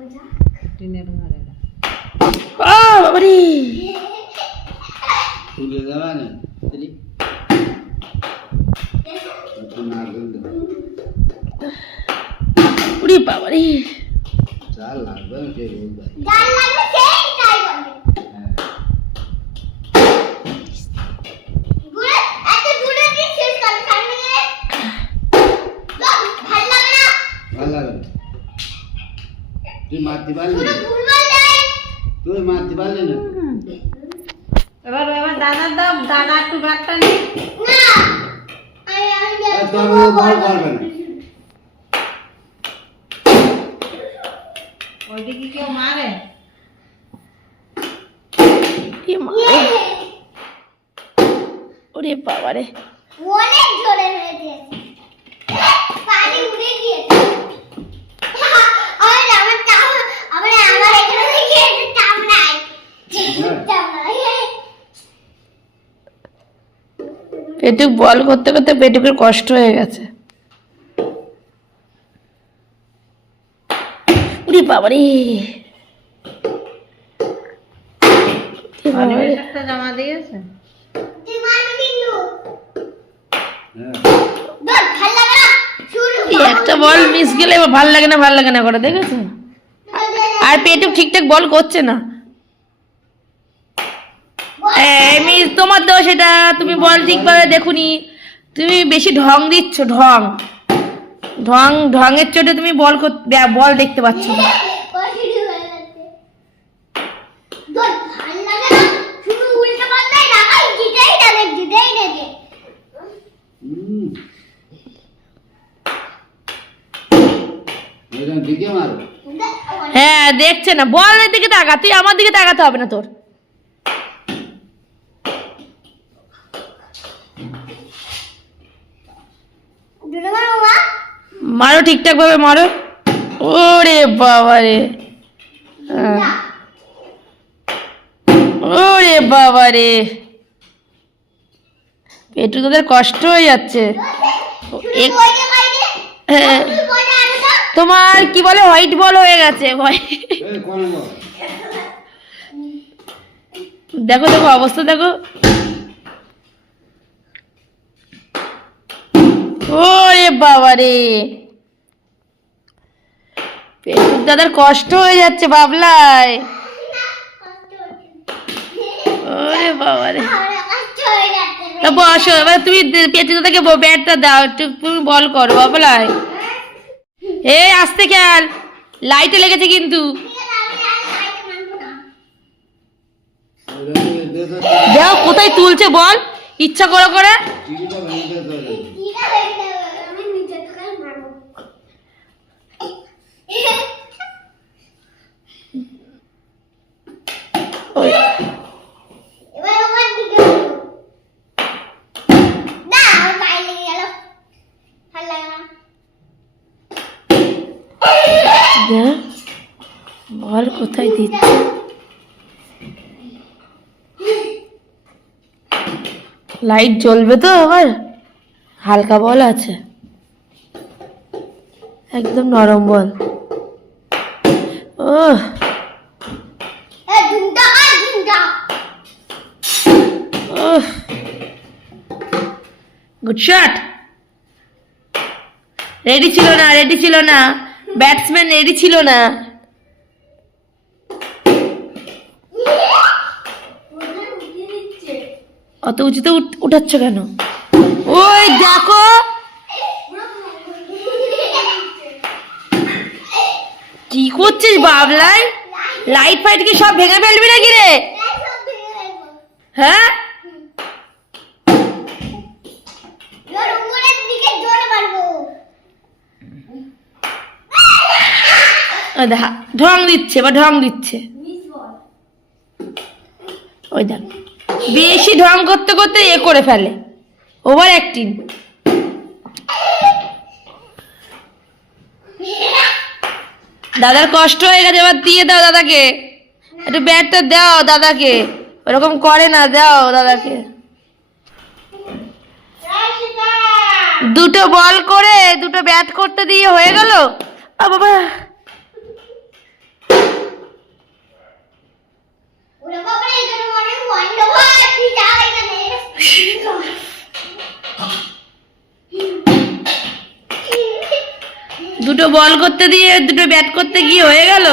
টিনের ঘরে ও বাবারে তুলে দেওয়া নেই উড়ি বাবারে চাল লাগবে কে বলবে জাল লাগবে সেই তাই বলে গুড়ে এত গুড়ে দিয়ে শেষ কর সামনে ভাল লাগে না ভালো লাগে তুই মারতে পারলি পুরো না? ভুলভাল দেয় তুই মারতে পারলি না এবার এবার দানা দাও দানা একটু ব্যাগটা নি না আমি তোর বল করবে না ওইদিকে কেউ মারে কি মারে ওরে বাবারে অনেক জোরে হয়ে দিয়েছে পানি উড়ে গিয়েছে আমার এখানে থেকে একটু টামড়াই পেটুক বল করতে করতে পেটুকের কষ্ট হয়ে গেছে উরে বাবারে একটা জামা দিয়েছে তুই মারবি কিন্তু হ্যাঁ দর ভাল লাগে না শুরু একটা বল মিস গেলে এবার ভাল লাগে না করে দেখেছো আর পেটুক ঠিকঠাক বল করছে না মিস তোমার দোষ এটা তুমি বল ঠিকভাবে দেখুনি তুমি বেশি ঢং দিচ্ছ ঢঙের চোটে তুমি বল দেখতে পাচ্ছ না শুরু হয়ে গেছে দর ভাল লাগে না শুরু উল্টো পাল্টাই রাখাই জিতেই না এরকম দিকে মারো হ্যাঁ দেখছে না বলের দিকে তাকা তুই আমার দিকে তাকাতে হবে না তোর মারো ঠিকঠাক ভাবে মারো ওরে বাবারে ওরে বাবারে পেটু তোদের কষ্ট হয়ে যাচ্ছে হ্যাঁ। তোমার কি বলে হোয়াইট বল হয়ে গেছে এই কোন বল দেখো অবস্থা দেখো ওরে বাবারে পেটুক দাদার কষ্ট হয়ে যাচ্ছে বাবলাই ওরে বাবারে তা বসো এবার তুমি পেটুক দাদাকে ব্যাটটা দাও একটু তুমি বল করো বাবলাই এই আসতে খেয়াল লাইটে লেগেছে কিন্তু দেখো কোথায় তুলছে বল ইচ্ছা করে টিভিটা ভেঙে দে আমি নিচে থেকে মারবো ওই, এবার আমার দিকে না আমার পায়ে লেগে গেল ভাল লাগে না দেখ, বল কোথায় দিচ্ছে লাইট জ্বলবে তো আবার হালকা বল আছে একদম নরম বল ও ধুমটা গুড শট রেডি ছিল না ব্যাটসম্যান রেডি ছিল না অত উঁচুতে উঠাচ্ছ কেন ওই দেখো কি করছিস বাবলাই লাইট ফাইট কি সব ভেঙে ফেলবি নাকি রে হ্যাঁ ঢং দিচ্ছে ওই দেখ বেশি ঢং করতে করতে এ করে ফেলে ওভার অ্যাক্টিং দাদার কষ্ট হয়ে গেছে এবার দিয়ে দাও দাদাকে একটু ব্যাটটা দাও দাদাকে ওরকম করে না দাও দাদাকে দুটো বল করে দুটো ব্যাট করতে দিয়ে হয়ে গেল বাবা দুটো বল করতে দিয়ে দুটো ব্যাট করতে গিয়ে হয়ে গেল।